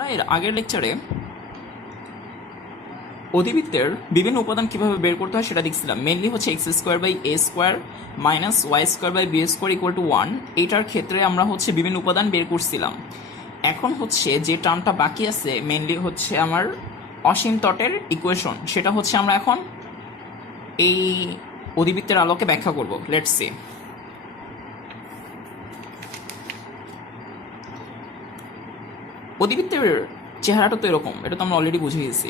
আমরা এর আগের লেকচারে অধিবৃত্তের বিভিন্ন উপাদান কিভাবে বের করতে হয় সেটা দেখছিলাম। মেনলি হচ্ছে X square by A square minus Y square by B square equal to 1। এইটার ক্ষেত্রে আমরা হচ্ছে বিভিন্ন উপাদান বের করছিলাম। এখন হচ্ছে যে টার্মটা বাকি আছে মেনলি হচ্ছে আমার অসীম তটের ইকুয়েশন, সেটা হচ্ছে আমরা এখন এই অধিবৃত্তের আলোকে ব্যাখ্যা করব। Let's see. অধিবৃত্তের চেহারাটা তো এরকম, এটা তো আমরা অলরেডি বুঝে গেছি।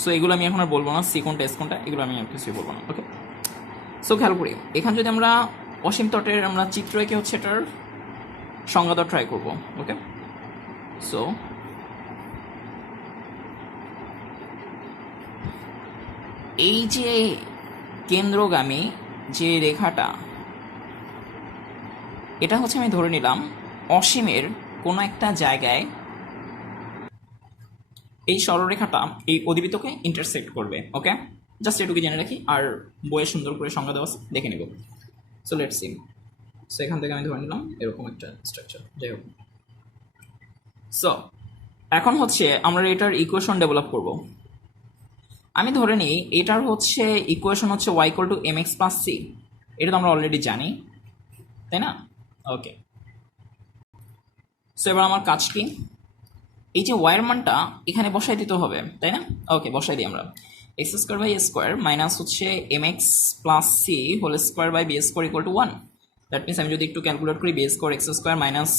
সো এগুলো আমি এখন আর বলবো না, সি কোনটা এস কোনটা, এগুলো আমি আর কিছুই বলবো না। ওকে, সো খেয়াল করি এখানে যদি আমরা অসীম তটের আমরা চিত্র এঁকে হচ্ছে এটার সংজ্ঞা দেওয়া ট্রাই করবো। ওকে, সো এই যে কেন্দ্রগামী যে রেখাটা, এটা হচ্ছে আমি ধরে নিলাম অসীমের কোনো একটা জায়গায় এই সরলরেখাটা এই অধিবৃত্তকে ইন্টারসেক্ট করবে। ওকে, জাস্ট এটুকু জেনে রাখি, আর বইয়ে সুন্দর করে সংজ্ঞা দেওয়া দেখে নেব। So let's see. সো এখান থেকে আমি ধরে নিলাম এরকম একটা স্ট্রাকচার। যাই হোক, সো এখন হচ্ছে আমরা এটার ইকুয়েশন ডেভেলপ করব। আমি ধরে নিই এটার হচ্ছে ইকুয়েশন হচ্ছে Y equal to M X plus C. এটা তো আমরা অলরেডি জানি, তাই না? ওকে, সো এবার আমার কাজ কি, এই যে ওয়াইয়ের মানটা এখানে বসাই দিতে হবে, তাই না? ওকে, বসাই দিই আমরা। X square by A square minus হচ্ছে M X plus C whole square by B square equal to 1। That means আমি যদি একটু ক্যালকুলেট করি, B square X square minus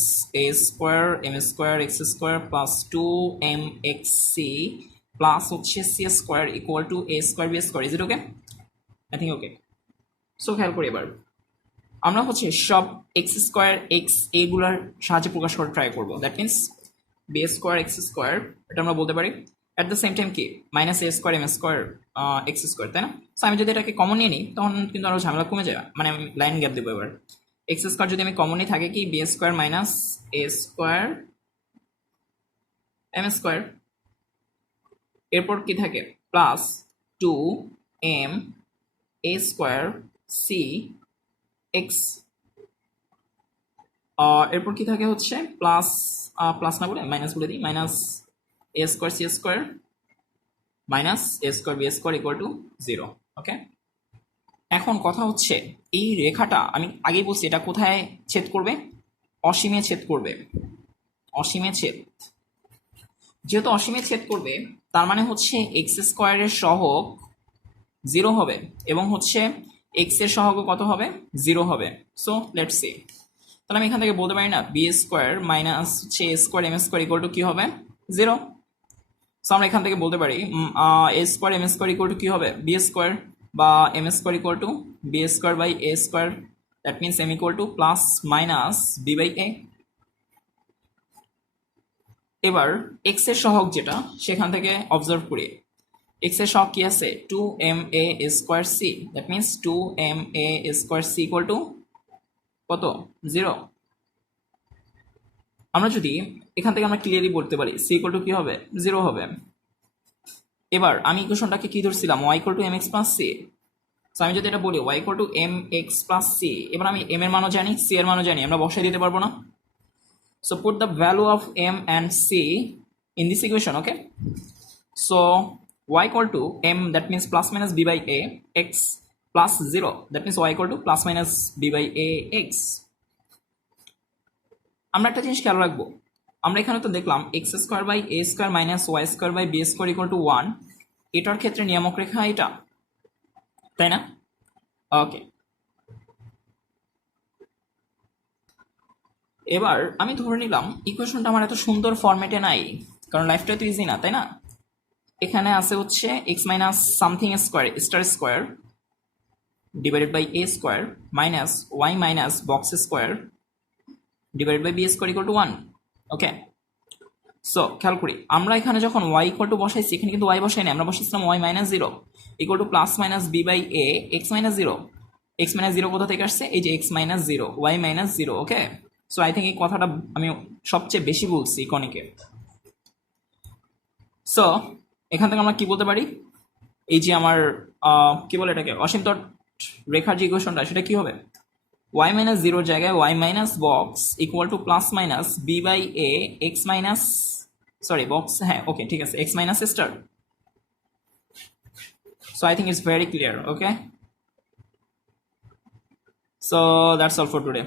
A square M square X square plus 2 mx C plus হচ্ছে C square equal to A square B square. Is it okay? I think okay. So খেয়াল করি এবার আমরা হচ্ছে সব x square x এগুলার সাহায্যে প্রকাশ করে ট্রাই করবো। That means B square X square, এটা আমরা বলতে পারি অ্যাট দ্য সেম টাইম কি minus A square M square X square, তাই না? সো আমি যদি এটাকে কমন নিয়ে নিই তখন কিন্তু আরও ঝামেলা কমে যায়, মানে আমি লাইন গ্যাপ দেবো। এবার এক্স স্কোয়ার যদি আমি কমনই থাকে কি B square minus A square M square, এরপর কি থাকে প্লাস 2 m এ স্কোয়ার সি এক্স, এরপর কি থাকে হচ্ছে প্লাস প্লাস না বলে মাইনাস বলে দিই, minus A square C square minus A square B square equal to 0। Okay, এখন কথা হচ্ছে এই রেখাটা আমি আগেই বলছি এটা কোথায় ছেদ করবে? অসীমে ছেদ করবে। অসীমে ছেদ, যেহেতু অসীমে ছেদ করবে তার মানে হচ্ছে এক্স স্কোয়ারের সহগ 0 হবে এবং হচ্ছে এক্স এর সহগ কত হবে? 0 হবে। সো লেটস সি, তাহলে আমি এখান থেকে বলতে পারি না বি স্কোয়ার মাইনাস হচ্ছে A square M square equal to কি হবে? 0। সো আমরা এখান থেকে বলতে পারি A square M square equal to কি হবে? বি স্কোয়ার, বা M square equal to B square by A square. That means M equal to plus minus B by A. এবার এক্স এর সহগ যেটা সেখান থেকে অবজার্ভ করি, এক্স এর সহগ কি আছে? 2m a square C. That means 2m a square C equal to কত? 0। আমরা যদি এখান থেকে আমরা ক্লিয়ারলি বলতে পারি সি ইকুয়াল টু কি হবে? 0 হবে। এবার আমি ইকুয়েশনটাকে কি ধরছিলাম? Y equal to M X plus C. So আমি যদি এটা বলি Y equal to M X plus C, এবার আমি এম এর মানও জানি সি এর মানও জানি, আমরা বসাই দিতে পারবো না? So put the value of M and C in this equation. Okay, so y equal to m, that means plus minus b by a x plus 0, that means y equal to plus minus b by a x. আমরা একটা জিনিস খেয়াল রাখবো, আমরা এখানে তো দেখলাম X square by A square minus Y square by B square equal to 1, এটার ক্ষেত্রে নিয়ামক রেখা এটা, তাই না? ওকে, এবার আমি ধরে নিলাম ইকুয়েশনটা আমার এত সুন্দর ফরম্যাটে নাই, কারণ লাইফটা তো ইজি না, তাই না? এখানে আছে হচ্ছে X minus something square star square divided by A square minus Y minus box square divided by B square equal to 1। Okay, so খেয়াল করি আমরা এখানে যখন ওয়াই ইকুয়াল টু বসাইছি এখানে কিন্তু ওয়াই বসাই না, আমরা বসাইছিলাম Y minus 0 equal to plus minus B by A X minus 0। X minus 0 কোথা থেকে আসছে? এই যে X minus 0 Y minus 0। Okay, so I think এই কথাটা আমি সবচেয়ে বেশি বলছি কনিকে। সো এখান থেকে আমরা কি বলতে পারি, এই যে আমার কি বলে এটাকে অসীম তট রেখার যে ইকুয়েশনটা সেটা কি হবে? y মাইনাস জিরোর জায়গায় y minus box equal to plus minus B by A X minus, sorry box, হ্যাঁ ওকে ঠিক আছে, X minus star. So I think it's very clear. Okay, so that's all for today.